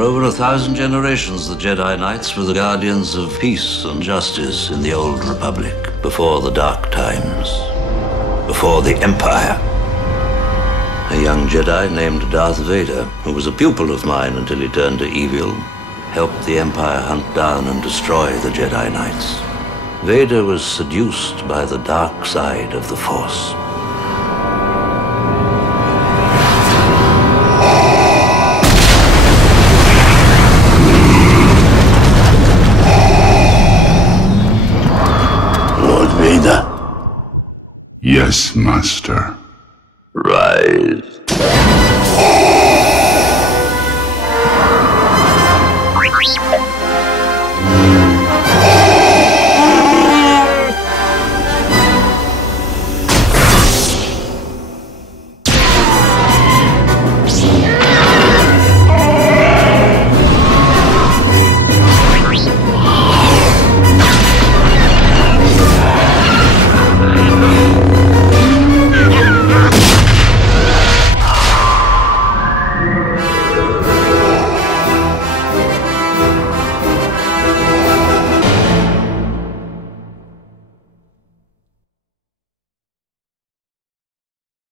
For over 1,000 generations, the Jedi Knights were the guardians of peace and justice in the Old Republic, before the Dark Times, before the Empire. A young Jedi named Darth Vader, who was a pupil of mine until he turned to evil, helped the Empire hunt down and destroy the Jedi Knights. Vader was seduced by the dark side of the Force. Lord Vader? Yes, Master. Rise.